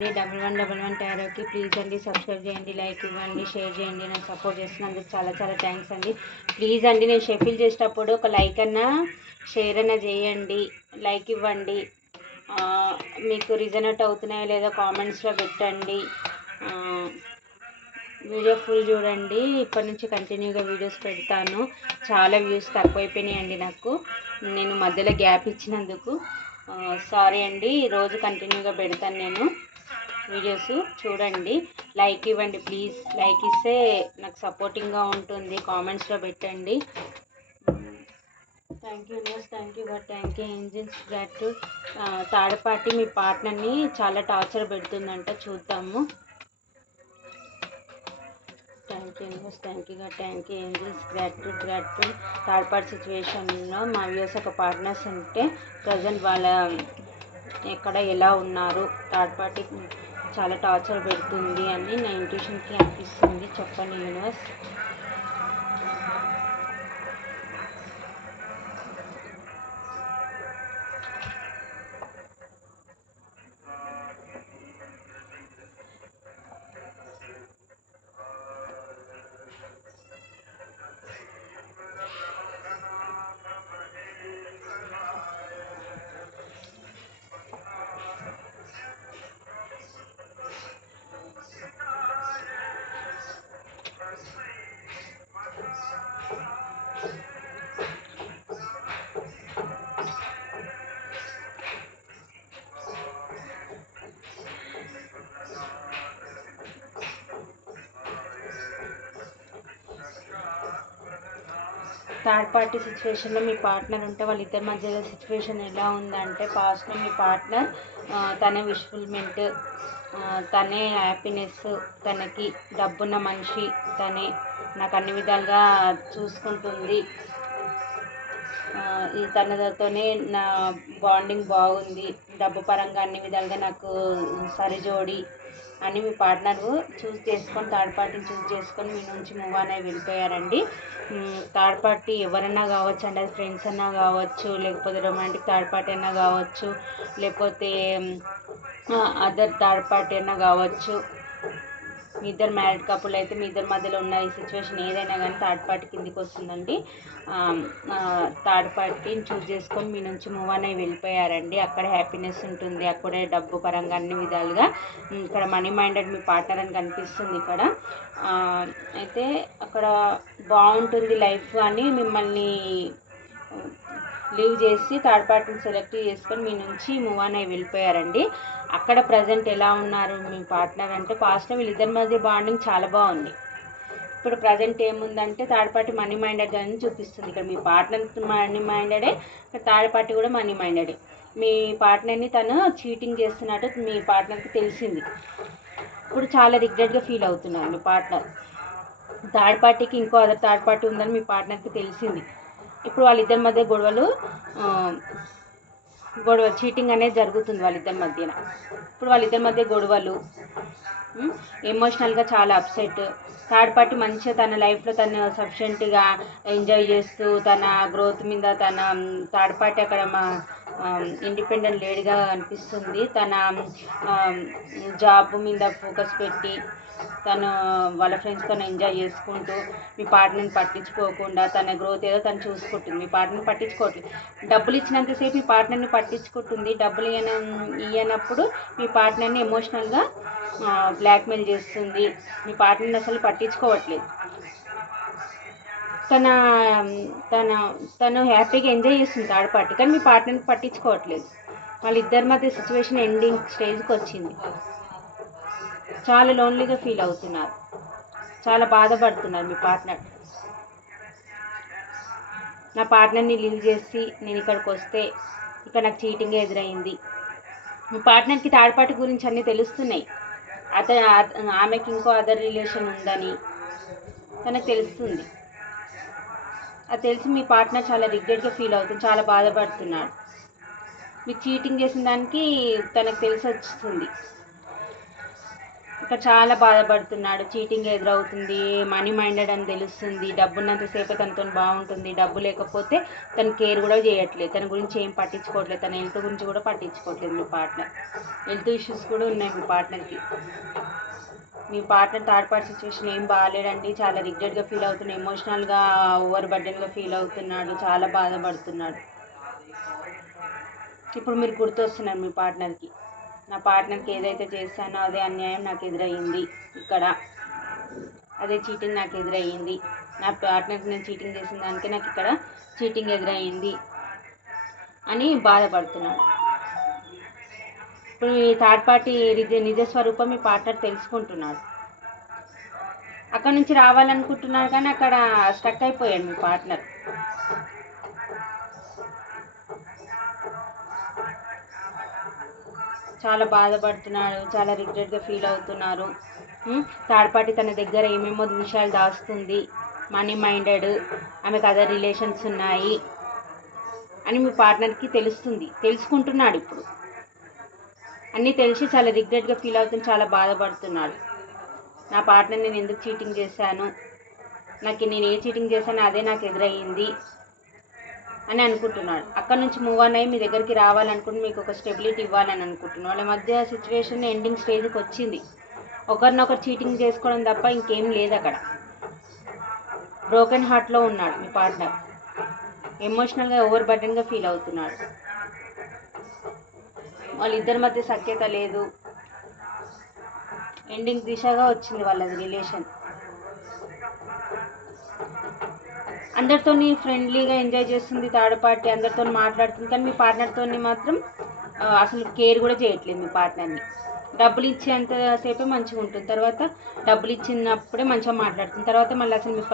Double one double one టారోకి please అండి subscribe చేయండి లైక్ ఇవ్వండి షేర్ చేయండి. నాకు సపోర్ట్ చేస్తున్నందుకు చాలా చాలా థ్యాంక్స్ అండి. ప్లీజ్ అండి నేను షెఫిల్ చేసేటప్పుడు ఒక లైక్ అన్నా షేర్ అన్నా చేయండి లైక్ ఇవ్వండి. మీకు మీకు రిజనెట్ అవుతున్నాయో లేదో కామెంట్స్లో పెట్టండి. వీడియో ఫుల్ చూడండి. ఇప్పటి నుంచి కంటిన్యూగా వీడియోస్ పెడతాను. చాలా వ్యూస్ తక్కువైపోయినాయండి నాకు. నేను మధ్యలో గ్యాప్ ఇచ్చినందుకు. సారీ అండి. రోజు కంటిన్యూగా పెడతాను నేను. వీడియోస్ చూడండి. లైక్ ఇవ్వండి ప్లీజ్ లైక్ ఇస్తే నాకు సపోర్టింగ్గా ఉంటుంది. కామెంట్స్లో పెట్టండి. Thank you news thank you but thank you angels gratitude third party మీ పార్ట్నర్ని చాలా టార్చర్ పెడుతుందంట. చూద్దాము. Thank you news thank you thank you angels gratitude gratitude third party సిచ్యువేషన్లో మా వ్యూస్ ఒక పార్ట్నర్స్ ఉంటే ప్రజెంట్ వాళ్ళ ఎక్కడ ఎలా ఉన్నారు? థర్డ్ పార్టీ చాలా టార్చర్ పెడుతుంది అని నా ఇంట్యూషన్కి అనిపిస్తుంది. చెప్పండి యూనివర్స్ థర్డ్ పార్టీ సిచ్యువేషన్లో మీ పార్ట్నర్ ఉంటే వాళ్ళిద్దరి మధ్యలో సిచ్యువేషన్ ఎలా ఉందంటే పాస్ట్లో మీ పార్ట్నర్ తనే విష్ఫుల్మెంట్ తనే హ్యాపీనెస్ తనకి డబ్బున్న మనిషి తనే నాకు అన్ని విధాలుగా చూసుకుంటుంది. ఈ తనతోనే నా బాండింగ్ బాగుంది. డబ్బు పరంగా అన్ని విధాలుగా నాకు సరిజోడి అని మీ పార్ట్నర్ చూస్ చేసుకొని థర్డ్ పార్టీని చూస్ చేసుకొని మీ నుంచి మూవ్ ఆన్ అయి వెళ్ళిపోయారండి. థర్డ్ పార్టీ ఎవరన్నా కావచ్చు అండి అది ఫ్రెండ్స్ అన్నా కావచ్చు లేకపోతే రొమాంటిక్ థర్డ్ పార్టీ అయినా కావచ్చు లేకపోతే అదర్ థర్డ్ పార్టీ అయినా కావచ్చు మీ ఇద్దరు మ్యారీడ్ కపుల్ అయితే మీ ఇద్దరి మధ్యలో ఉన్న ఈ సిచ్యువేషన్ ఏదైనా కానీ థర్డ్ పార్టీ కిందికి వస్తుందండి. థర్డ్ పార్టీని చూస్ చేసుకొని మీ నుంచి మూవ్ అని వెళ్ళిపోయారండి. అక్కడ హ్యాపీనెస్ ఉంటుంది. అక్కడే డబ్బు పరంగా అన్ని విధాలుగా ఇక్కడ మనీ మైండెడ్ మీ పార్ట్నర్ అని కనిపిస్తుంది ఇక్కడ. అయితే అక్కడ బాగుంటుంది లైఫ్ అని మిమ్మల్ని లీవ్ చేసి థర్డ్ పార్టీని సెలెక్ట్ చేసుకొని మీ నుంచి మూవ్ ఆన్ అయి వెళ్ళిపోయారండి. అక్కడ ప్రజెంట్ ఎలా ఉన్నారు మీ పార్ట్నర్ అంటే పాస్ట్లో వీళ్ళిద్దరి మధ్య బాండింగ్ చాలా బాగుంది. ఇప్పుడు ప్రజెంట్ ఏముందంటే థర్డ్ పార్టీ మనీ మైండెడ్ అని చూపిస్తుంది. ఇక్కడ మీ పార్ట్నర్ మనీ మైండెడే ఇక్కడ థర్డ్ పార్టీ కూడా మనీ మైండెడే. మీ పార్ట్నర్ని తను చీటింగ్ చేస్తున్నట్టు మీ పార్ట్నర్కి తెలిసింది. ఇప్పుడు చాలా రిగ్రెట్గా ఫీల్ అవుతున్నారు మీ పార్ట్నర్. థర్డ్ పార్టీకి ఇంకో అదర్ థర్డ్ పార్టీ ఉందని మీ పార్ట్నర్కి తెలిసింది. ఇప్పుడు వాళ్ళిద్దరి మధ్య గొడవలు ఆ, గొడవ చీటింగ్ అనేది జరుగుతుంది వాళ్ళిద్దరి మధ్యన. ఇప్పుడు వాళ్ళిద్దరి మధ్య గొడవలు ఎమోషనల్గా చాలా అప్సెట్ థర్డ్ పార్టీ మంచిగా తన లైఫ్లో తను సఫిషియెంట్గా ఎంజాయ్ చేస్తూ తన గ్రోత్ మీద తన థర్డ్ పార్టీ అక్కడ మా ఇండిపెండెంట్ లేడీగా అనిపిస్తుంది. తన జాబ్ మీద ఫోకస్ పెట్టి తను వాళ్ళ ఫ్రెండ్స్తో ఎంజాయ్ చేసుకుంటూ మీ పార్ట్నర్ని పట్టించుకోకుండా తన గ్రోత్ ఏదో తను చూసుకుంటుంది. మీ పార్ట్నర్ని పట్టించుకోవట్లేదు డబ్బులు ఇచ్చినంతసేపు మీ పార్ట్నర్ని పట్టించుకుంటుంది. డబ్బులు ఇయ్యన ఇయ్యనప్పుడు మీ పార్ట్నర్ని ఎమోషనల్గా బ్లాక్మెయిల్ చేస్తుంది. మీ పార్ట్నర్ని అసలు పట్టించుకోవట్లేదు. తన తన తను హ్యాపీగా ఎంజాయ్ చేస్తుంది థర్డ్ పార్టీ కానీ మీ పార్ట్నర్ని పట్టించుకోవట్లేదు. వాళ్ళిద్దరి మధ్య సిచ్యువేషన్ ఎండింగ్ స్టేజ్కి వచ్చింది. చాలా లోన్లీగా ఫీల్ అవుతున్నారు. చాలా బాధపడుతున్నారు మీ పార్ట్నర్ నా పార్ట్నర్ని లీవ్ చేసి నేను ఇక్కడికి వస్తే ఇక్కడ నాకు చీటింగ్ ఎదురైంది. మీ పార్ట్నర్కి థర్డ్ పార్టీ గురించి అన్నీ తెలుస్తున్నాయి. అత ఆమెకి ఇంకో అదర్ రిలేషన్ ఉందని తనకు తెలుస్తుంది. అది తెలిసి మీ పార్ట్నర్ చాలా రిగ్రెట్గా ఫీల్ అవుతుంది చాలా బాధపడుతున్నాడు. మీరు చీటింగ్ చేసిన దానికి తనకు తెలిసి వస్తుంది ఇక్కడ చాలా బాధపడుతున్నాడు. చీటింగ్ ఎదురవుతుంది మనీ మైండెడ్ అని తెలుస్తుంది డబ్బున్నంతసేపు తనతో బాగుంటుంది డబ్బు లేకపోతే తను కేర్ కూడా చేయట్లేదు. తన గురించి ఏం పట్టించుకోవట్లేదు తన హెల్త్ గురించి కూడా పట్టించుకోవట్లేదు మీ పార్ట్నర్ హెల్త్ ఇష్యూస్ కూడా ఉన్నాయి మీ పార్ట్నర్కి మీ పార్ట్నర్ థర్డ్ పార్టీ సిచ్యువేషన్ ఏం బాగాలేడండి చాలా రిగ్రెట్గా ఫీల్ అవుతున్నాడు ఎమోషనల్గా ఓవర్ బర్డెన్గా ఫీల్ అవుతున్నాడు. చాలా బాధపడుతున్నాడు. ఇప్పుడు మీరు గుర్తొస్తున్నారు మీ పార్ట్నర్కి నా పార్ట్నర్కి ఏదైతే చేశానో అదే అన్యాయం నాకు ఎదురయ్యింది ఇక్కడ. అదే చీటింగ్ నాకు ఎదురయ్యింది. నా పార్ట్నర్కి నేను చీటింగ్ చేసిన దానికే నాకు ఇక్కడ చీటింగ్ ఎదురయ్యింది అని బాధపడుతున్నాడు ఇప్పుడు ఈ థర్డ్ పార్టీ నిజ నిజ స్వరూపం మీ పార్ట్నర్ తెలుసుకుంటున్నాడు. అక్కడ నుంచి రావాలనుకుంటున్నాడు కానీ అక్కడ స్టక్ అయిపోయాడు మీ పార్ట్నర్. చాలా బాధపడుతున్నాడు చాలా రిగ్రెట్గా ఫీల్ అవుతున్నారు. థర్డ్ పార్టీ తన దగ్గర ఏమేమో విషయాలు దాస్తుంది మనీ మైండెడ్ ఆమెకు అదర్ రిలేషన్స్ ఉన్నాయి అని మీ పార్ట్నర్కి తెలుస్తుంది తెలుసుకుంటున్నాడు ఇప్పుడు. అన్నీ తెలిసి చాలా రిగ్రెట్గా ఫీల్ అవుతుంది చాలా బాధపడుతున్నాడు. నా పార్ట్నర్ నేను ఎందుకు చీటింగ్ చేశాను? నాకు నేను ఏ చీటింగ్ చేశానో అదే నాకు ఎదురయ్యింది. అని అనుకుంటున్నాడు. అక్కడ నుంచి మూవ్ ఆన్ అయ్యి మీ దగ్గరికి రావాలనుకుంటే మీకు ఒక స్టెబిలిటీ ఇవ్వాలని అనుకుంటున్నాడు. వాళ్ళ మధ్య సిచ్యువేషన్ ఎండింగ్ స్టేజ్కి వచ్చింది. ఒకరినొకరు చీటింగ్ చేసుకోవడం తప్ప ఇంకేం లేదు అక్కడ. బ్రోకెన్ హార్ట్లో ఉన్నాడు మీ పార్ట్నర్ ఎమోషనల్గా ఓవర్ బటన్గా ఫీల్ అవుతున్నాడు. వాళ్ళిద్దరి మధ్య సఖ్యత లేదు. ఎండింగ్ దిశగా వచ్చింది వాళ్ళది రిలేషన్ అందరితోని ఫ్రెండ్లీగా ఎంజాయ్ చేస్తుంది థర్డ్ పార్టీ అందరితో మాట్లాడుతుంది. కానీ మీ పార్ట్నర్తో మాత్రం అసలు కేర్ కూడా చేయట్లేదు మీ పార్ట్నర్ని డబ్బులు ఇచ్చేంతసేపే మంచిగా ఉంటుంది తర్వాత డబ్బులు ఇచ్చినప్పుడే మంచిగా మాట్లాడుతుంది. తర్వాత మళ్ళీ అసలు మీ